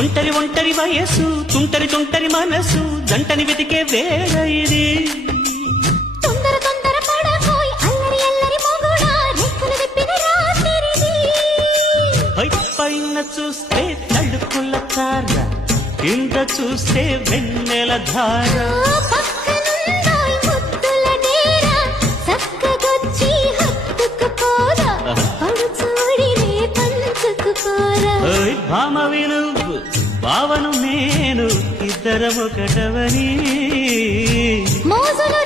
ఒంటరి ఒంటరి వయసు తుంటరి తుంటరి మనసు జంటని వెతికే వేళ ఇది తొందర తొందర పడకోయ్ అల్లరి అల్లరి మొగుడా రెక్కలు విప్పిన రాత్రిది పైన చూస్తే తడుకుల తార కింద చూస్తే వెన్నెల ధార పక్కనుందాయ్ ముద్దుల డేరా చక్కగొచ్చి హత్తుకుపోరా పడుచూడినే పంచుకుపోరా భామ విను భావను నేను ఇద్దరం ఒకటవని మోజులు